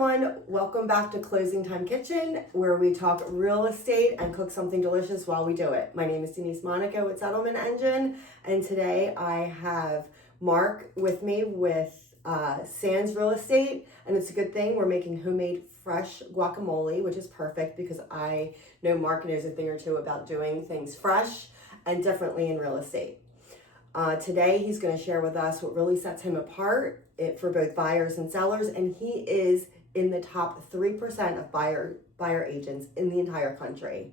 everyone, welcome back to Closing Time Kitchen, where we talk real estate and cook something delicious while we do it. My name is Denise Monaco with Settlement Engine, and today I have Mark with me with Sands Real Estate, and it's a good thing we're making homemade fresh guacamole, which is perfect because I know Mark knows a thing or two about doing things fresh and differently in real estate. Today he's going to share with us what really sets him apart for both buyers and sellers, and he is in the top 3% of buyer agents in the entire country.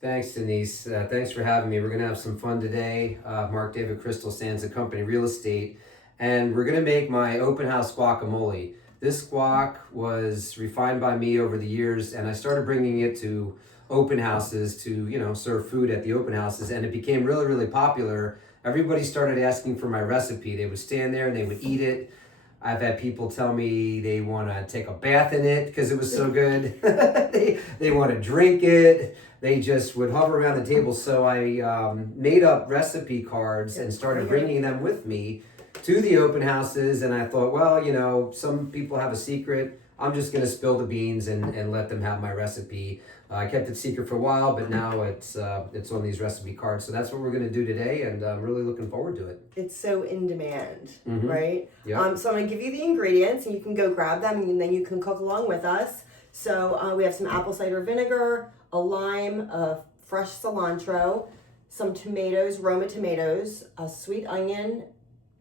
Thanks, Denise. Thanks for having me. We're going to have some fun today. Mark David Crystal, Sands & Company Real Estate, and we're going to make my open house guacamole. This guac was refined by me over the years, and I started bringing it to open houses to, serve food at the open houses, and it became really, really popular. Everybody started asking for my recipe. They would stand there and they would eat it. I've had people tell me they want to take a bath in it because it was so good. they want to drink it. They just would hover around the table. So I made up recipe cards and started bringing them with me to the open houses. And I thought, well, some people have a secret. I'm just going to spill the beans and let them have my recipe. I kept it secret for a while, but now it's on these recipe cards. So that's what we're going to do today, and I'm really looking forward to it. It's so in demand, right? Yeah. So I'm going to give you the ingredients, and you can go grab them, and then you can cook along with us. So we have some apple cider vinegar, a lime, a fresh cilantro, some tomatoes, Roma tomatoes, a sweet onion,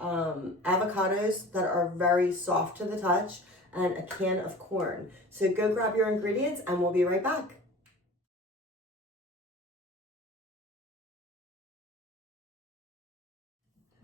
avocados that are very soft to the touch, and a can of corn. So go grab your ingredients, and we'll be right back.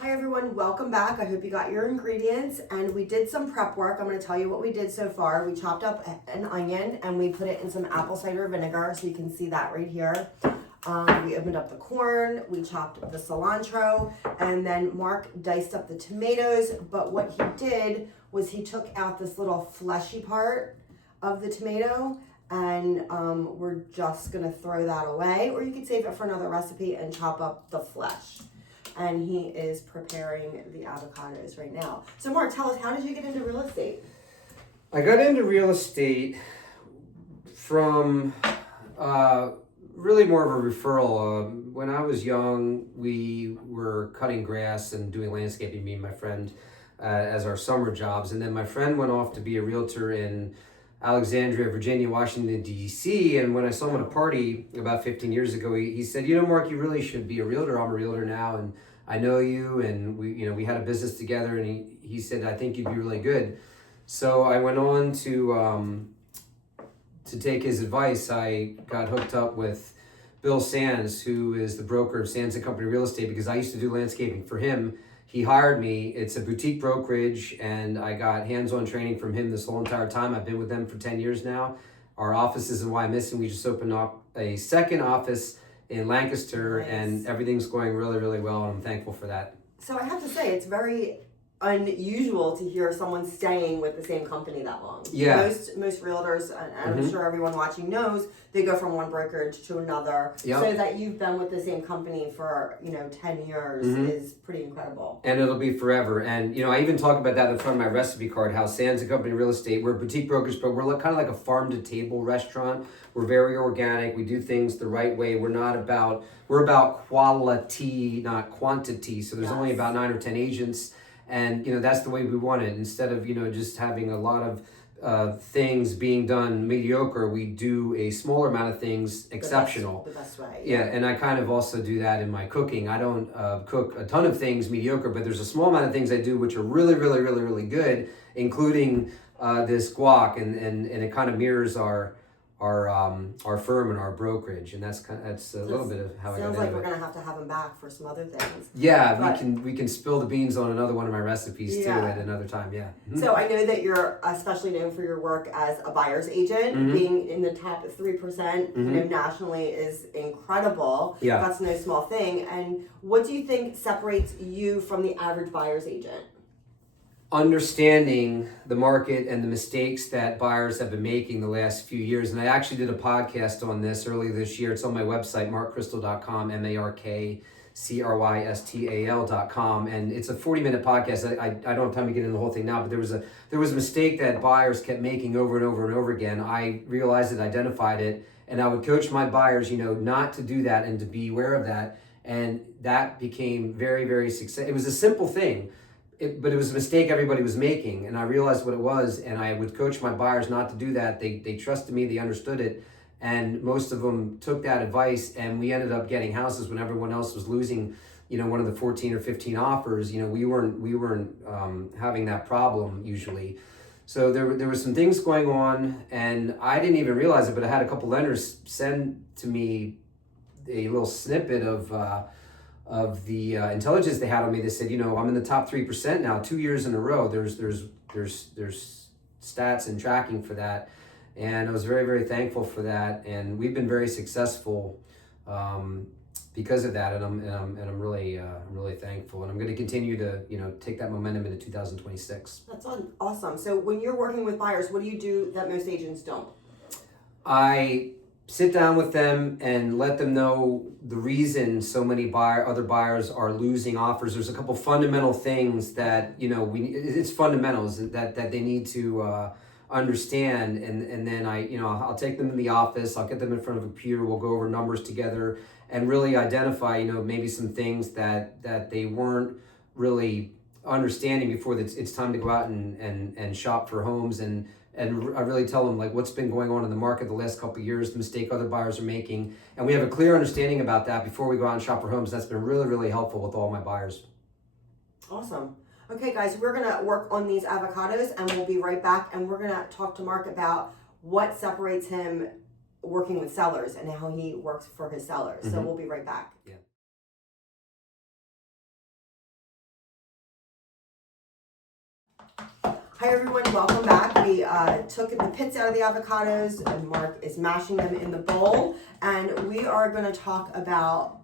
Hi everyone, welcome back. I hope you got your ingredients, and we did some prep work. I'm going to tell you what we did so far. We chopped up an onion and we put it in some apple cider vinegar, so you can see that right here. We opened up the corn, we chopped the cilantro, and then Mark diced up the tomatoes. But what he did was he took out this little fleshy part of the tomato, and we're just going to throw that away, or you could save it for another recipe and chop up the flesh. And he is preparing the avocados right now. So Mark, tell us, how did you get into real estate? I got into real estate from really more of a referral. When I was young, we were cutting grass and doing landscaping, me and my friend, as our summer jobs. And then my friend went off to be a realtor in Alexandria, Virginia, Washington, D.C. And when I saw him at a party about 15 years ago, he said, Mark, you really should be a realtor. I'm a realtor now, and I know you, and we had a business together, and he said, I think you'd be really good. So I went on to take his advice. I got hooked up with Bill Sands, who is the broker of Sands & Company Real Estate, because I used to do landscaping for him. He hired me. It's a boutique brokerage, and I got hands-on training from him this whole entire time. I've been with them for 10 years now. Our office is in Wyomissing. We just opened up a second office in Lancaster, nice. And everything's going really, really well, and I'm thankful for that. So I have to say, it's very unusual to hear someone staying with the same company that long. Yeah. Most realtors, and I'm sure everyone watching knows, they go from one brokerage to another. Yep. So that you've been with the same company for 10 years is pretty incredible. And it'll be forever. And I even talk about that in front of my recipe card, how Sands & Company Real Estate, we're a boutique brokerage, but we're kind of like a farm to table restaurant. We're very organic. We do things the right way. We're about quality, not quantity. So there's only about 9 or 10 agents. And, that's the way we want it. Instead of, just having a lot of things being done mediocre, we do a smaller amount of things exceptional. The best way. Yeah, and I kind of also do that in my cooking. I don't cook a ton of things mediocre, but there's a small amount of things I do which are really, really, really, really good, including this guac, and it kind of mirrors our firm and our brokerage, and that's a little bit of how I got into it. Sounds like we're gonna have to have him back for some other things. Yeah, but we can spill the beans on another one of my recipes too at another time. Yeah. Mm-hmm. So I know that you're especially known for your work as a buyer's agent. Being in the top 3%, nationally is incredible. Yeah, that's no small thing. And what do you think separates you from the average buyer's agent? Understanding the market and the mistakes that buyers have been making the last few years. And I actually did a podcast on this earlier this year. It's on my website, markcrystal.com, CRYSTAL.com, and it's a 40-minute podcast. I don't have time to get into the whole thing now, but there was a mistake that buyers kept making over and over and over again. I realized it, identified it, and I would coach my buyers, not to do that and to be aware of that. And that became very, very successful. It was a simple thing, but it was a mistake everybody was making. And I realized what it was, and I would coach my buyers not to do that. They trusted me, they understood it. And most of them took that advice, and we ended up getting houses when everyone else was losing, one of the 14 or 15 offers. We weren't having that problem usually. So there were some things going on, and I didn't even realize it, but I had a couple lenders send to me a little snippet of the intelligence they had on me. They said, I'm in the top 3% now, 2 years in a row. There's stats and tracking for that, and I was very, very thankful for that. And we've been very successful because of that, and I'm really thankful. And I'm going to continue to take that momentum into 2026. That's awesome. So when you're working with buyers, what do you do that most agents don't? I sit down with them and let them know the reason so many other buyers are losing offers. There's a couple fundamental things that it's fundamentals that they need to understand, and then I'll take them to the office. I'll get them in front of a computer. We'll go over numbers together and really identify maybe some things that they weren't really understanding before it's time to go out and shop for homes. And I really tell them what's been going on in the market the last couple of years, the mistake other buyers are making, and we have a clear understanding about that before we go out and shop for homes. That's been really, really helpful with all my buyers. Awesome. Okay, guys, we're gonna work on these avocados, and we'll be right back. And we're gonna talk to Mark about what separates him working with sellers and how he works for his sellers. So we'll be right back. Yeah. Hi everyone, welcome back. We took the pits out of the avocados, and Mark is mashing them in the bowl, and we are going to talk about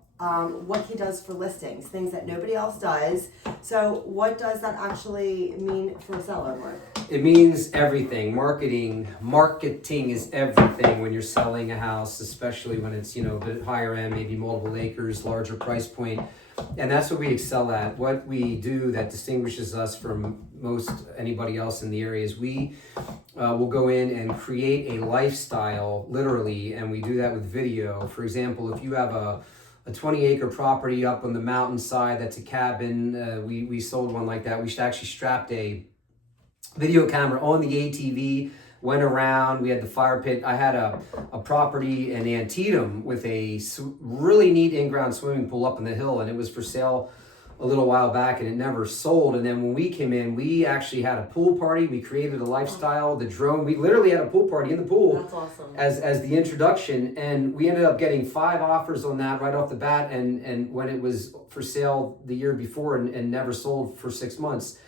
what he does for listings, things that nobody else does. So what does that actually mean for a seller, Mark? It means everything. Marketing is everything when you're selling a house, especially when it's a bit higher end, maybe multiple acres, larger price point. And that's what we excel at. What we do that distinguishes us from most anybody else in the area is we will go in and create a lifestyle, literally, and we do that with video. For example, if you have a 20-acre property up on the mountainside that's a cabin, we sold one like that. We actually strapped a video camera on the ATV, went around. We had the fire pit. I had a property in Antietam with a really neat in-ground swimming pool up on the hill, and it was for sale a little while back, and it never sold. And then when we came in, we actually had a pool party. We created a lifestyle, the drone. We literally had a pool party in the pool. That's awesome. As the introduction, and we ended up getting 5 offers on that right off the bat, and when it was for sale the year before and never sold for 6 months.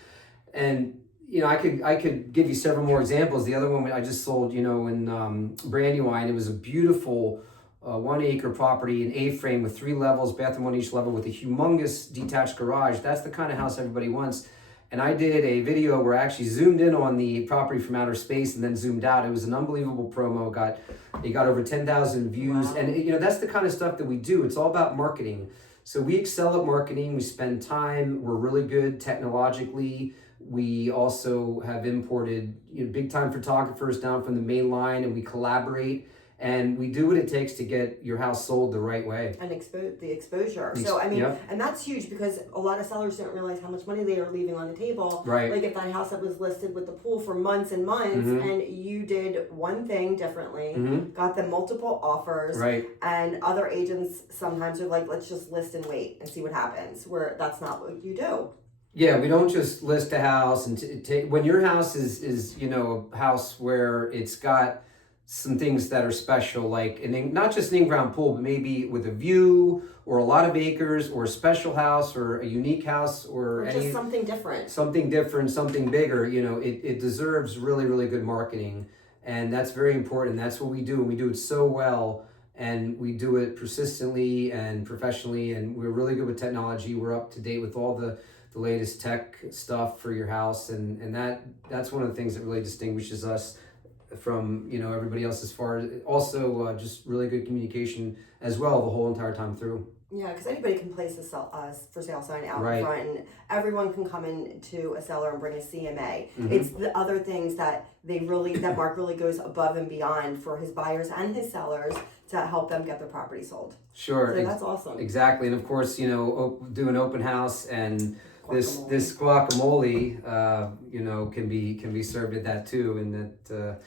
And I could give you several more examples. The other one I just sold, in Brandywine. It was a beautiful 1-acre property, an A-frame with 3 levels, bathroom on each level, with a humongous detached garage. That's the kind of house everybody wants. And I did a video where I actually zoomed in on the property from outer space and then zoomed out. It was an unbelievable promo. It got over 10,000 views. Wow. And that's the kind of stuff that we do. It's all about marketing. So we excel at marketing. We spend time. We're really good technologically. We also have imported big time photographers down from the main line, and we collaborate, and we do what it takes to get your house sold the right way. And the exposure. So and that's huge, because a lot of sellers don't realize how much money they are leaving on the table. Right. Like if that house that was listed with the pool for months and months, and you did one thing differently, got them multiple offers. Right. And other agents sometimes are like, let's just list and wait and see what happens. Where that's not what you do. Yeah, we don't just list a house and when your house is a house where it's got some things that are special, like not just an in-ground pool, but maybe with a view or a lot of acres or a special house or a unique house or just something different, something bigger. It deserves really, really good marketing, and that's very important. That's what we do, and we do it so well, and we do it persistently and professionally, and we're really good with technology. We're up to date with all the latest tech stuff for your house, and that's one of the things that really distinguishes us from everybody else, as far as also just really good communication as well the whole entire time through. Yeah, because anybody can place a for sale sign out Right. in front, and everyone can come into a seller and bring a CMA. Mhm. It's the other things that that Mark really goes above and beyond for his buyers and his sellers to help them get their property sold. Sure. So that's awesome. Exactly. And of course, do an open house, and Guacamole. this guacamole, can be served at that too, and that.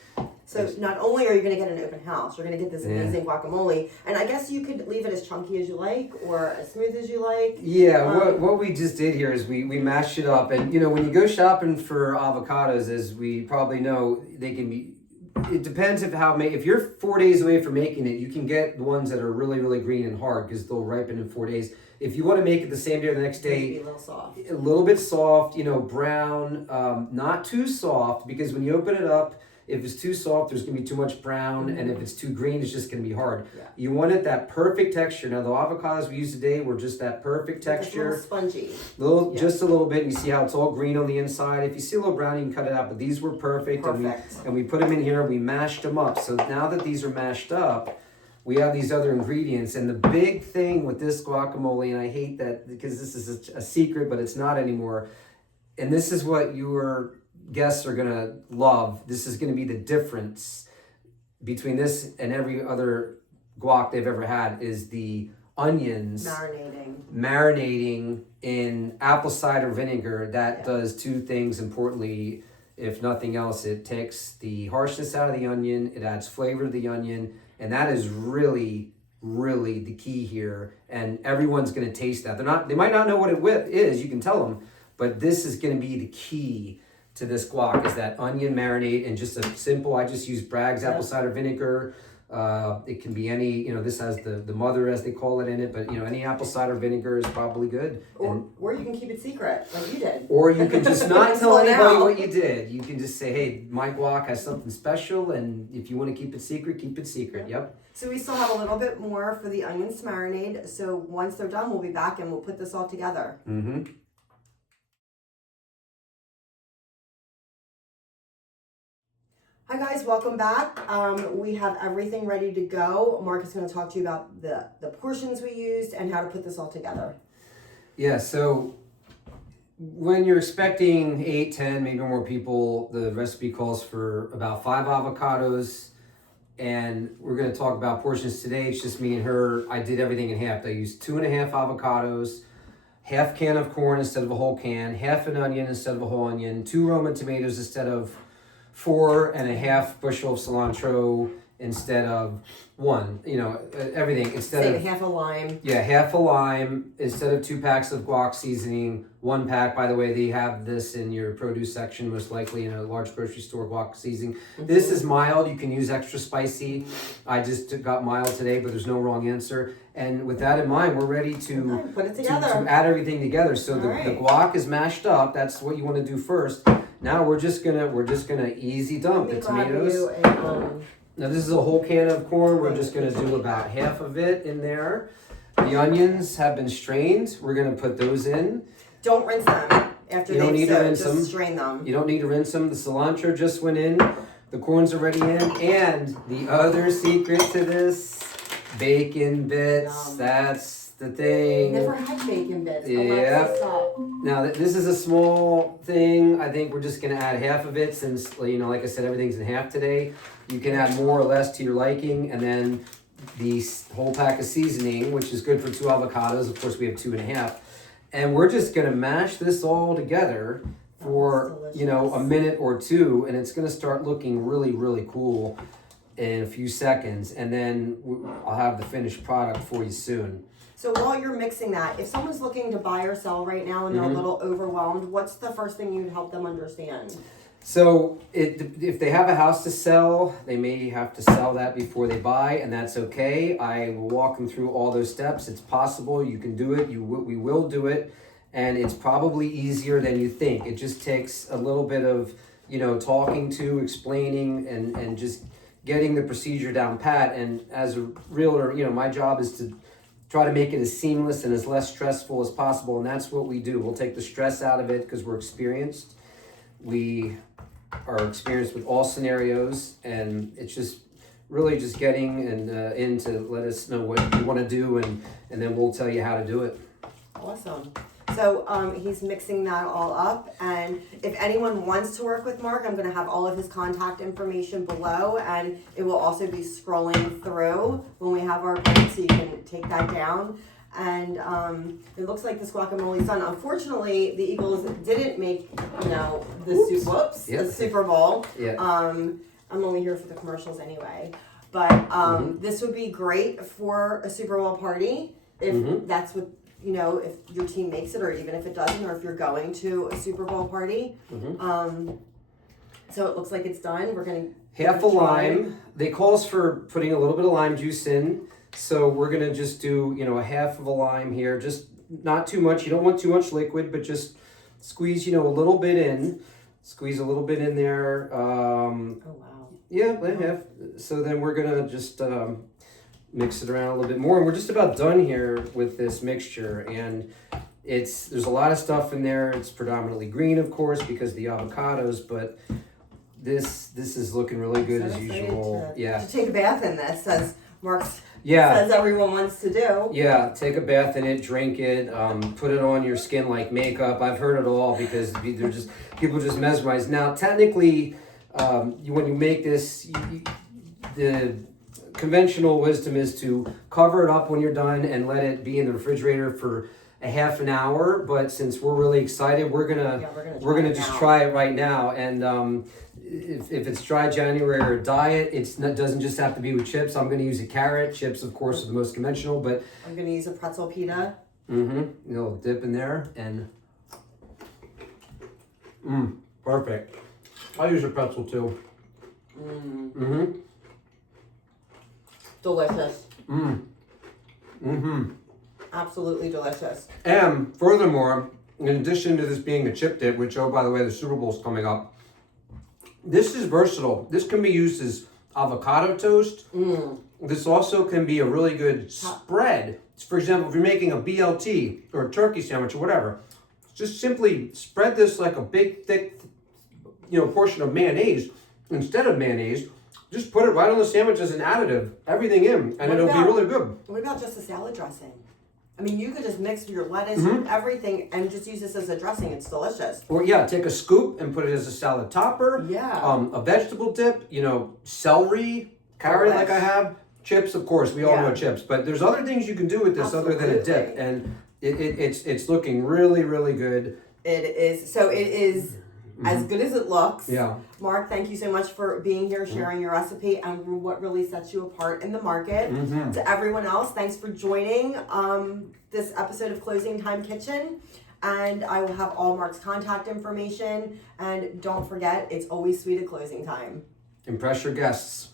So not only are you going to get an open house, you're going to get this Yeah. amazing guacamole, and I guess you could leave it as chunky as you like or as smooth as you like. Yeah, what we just did here is we mashed it up, and when you go shopping for avocados, as we probably know, they can be. It depends if you're 4 days away from making it, you can get the ones that are really, really green and hard because they'll ripen in 4 days. If you want to make it the same day or the next day, Be a little soft. a little bit soft, brown, not too soft, because when you open it up, if it's too soft, there's going to be too much brown, and if it's too green, it's just going to be hard. Yeah. You want it that perfect texture. Now, the avocados we used today were just that perfect texture. It's a little spongy. Yeah. Just a little bit. And you see how it's all green on the inside. If you see a little brown, you can cut it out, but these were perfect. Perfect. And we put them in here, we mashed them up. So now that these are mashed up, we have these other ingredients. And the big thing with this guacamole, and I hate that because this is a secret, but it's not anymore. And this is what your guests are going to love. This is going to be the difference between this and every other guac they've ever had, is the onions marinating in apple cider vinegar. That does two things importantly. If nothing else, it takes the harshness out of the onion, it adds flavor to the onion, and that is really, really the key here. And everyone's going to taste that. They might not know what it is, you can tell them, but this is going to be the key to this guac, is that onion marinade, and just I just use Bragg's apple cider vinegar. It can be any, this has the mother, as they call it, in it, but any apple cider vinegar is probably good. Or you can keep it secret, like you did. Or you can just not tell Until anybody now. what you did. You can just say, hey, my guac has something special, and if you want to keep it secret, keep it secret. Yep. So we still have a little bit more for the onions to marinate. So once they're done, we'll be back and we'll put this all together. Mm-hmm. Hi guys, welcome back. We have everything ready to go. Mark is going to talk to you about the portions we used and how to put this all together. Yeah, so when you're expecting 8, 10, maybe more people, the recipe calls for about 5 avocados, and we're going to talk about portions today. It's just me and her. I did everything in half. I used 2.5 avocados, half can of corn instead of a whole can, half an onion instead of a whole onion, 2 Roma tomatoes instead of 4.5 bushel of cilantro instead of 1. Everything instead of half a lime. Yeah, half a lime instead of 2 packs of guac seasoning. 1 pack, by the way, they have this in your produce section, most likely in a large grocery store, guac seasoning. Mm-hmm. This is mild. You can use extra spicy. I just got mild today, but there's no wrong answer. And with that in mind, we're ready to put it together. To add everything together. So the guac is mashed up. That's what you want to do first. Now we're just gonna easy dump the tomatoes. Now this is a whole can of corn. We're just gonna do about half of it in there. The onions have been strained. We're gonna put those in. Don't rinse them after you don't need to rinse them. Strain them. You don't need to rinse them. The cilantro just went in. The corn's already in. And the other secret to this, bacon bits. Yum. That's the thing. Never had bacon bits. Yeah. Now this is a small thing. I think we're just gonna add half of it, since like I said, everything's in half today. You can add more or less to your liking, and then the whole pack of seasoning, which is good for 2 avocados. Of course, we have 2.5, and we're just gonna mash this all together for a minute or 2, and it's gonna start looking really, really cool in a few seconds, and then I'll have the finished product for you soon. So while you're mixing that, if someone's looking to buy or sell right now and they're a little overwhelmed, what's the first thing you'd help them understand? So if they have a house to sell, they may have to sell that before they buy, and that's okay. I will walk them through all those steps. It's possible. You can do it. We will do it, and it's probably easier than you think. It just takes a little bit of talking to, explaining, and just getting the procedure down pat. And as a realtor, my job is to try to make it as seamless and as less stressful as possible, and that's what we do. We'll take the stress out of it because we're experienced. We are experienced with all scenarios, and it's just really just getting and in to let us know what you want to do, and then we'll tell you how to do it. Awesome. So he's mixing that all up, and if anyone wants to work with Mark, I'm going to have all of his contact information below, and it will also be scrolling through when we have our break, so you can take that down. And it looks like this guacamole's done. Unfortunately, the Eagles didn't make, the Super Bowl. Yeah. I'm only here for the commercials anyway. But this would be great for a Super Bowl party if that's what, if your team makes it, or even if it doesn't, or if you're going to a Super Bowl party. So it looks like it's done. We're going to half a lime. They calls for putting a little bit of lime juice in. So we're going to just do, a half of a lime here. Just not too much. You don't want too much liquid, but just squeeze, a little bit in. Squeeze a little bit in there. oh, wow. Yeah, half. So then we're going to just mix it around a little bit more. And we're just about done here with this mixture. And there's a lot of stuff in there. It's predominantly green, of course, because of the avocados, but this is looking really good as usual. To take a bath in this, as Mark Yeah. says everyone wants to do. Yeah, take a bath in it, drink it, put it on your skin like makeup. I've heard it all because people just mesmerized. Now, technically, when you make this, the conventional wisdom is to cover it up when you're done and let it be in the refrigerator for a half an hour. But since we're really excited, we're gonna just try it right now. And if it's dry January or diet, doesn't just have to be with chips. I'm going to use a carrot. Chips, of course, are the most conventional, but I'm going to use a pretzel pita. Dip in there and perfect. I'll use a pretzel too. Delicious. Absolutely delicious. And furthermore, in addition to this being a chip dip, which, oh, by the way, the Super Bowl's coming up, this is versatile. This can be used as avocado toast. This also can be a really good spread. For example, if you're making a BLT or a turkey sandwich or whatever, just simply spread this like a big, thick, portion of mayonnaise. Instead of mayonnaise, just put it right on the sandwich as an additive, everything in, and it'll be really good. What about just a salad dressing? I mean, you could just mix your lettuce, everything, and just use this as a dressing. It's delicious. Or take a scoop and put it as a salad topper. Yeah. A vegetable dip, celery, carrot like I have. Chips, of course, we all know chips. But there's other things you can do with this other than a dip. And it's looking really, really good. It is. So it is as good as it looks. Yeah. Mark, thank you so much for being here, sharing your recipe and what really sets you apart in the market. To everyone else, thanks for joining this episode of Closing Time Kitchen. And I will have all Mark's contact information. And don't forget, it's always sweet at closing time. Impress your guests.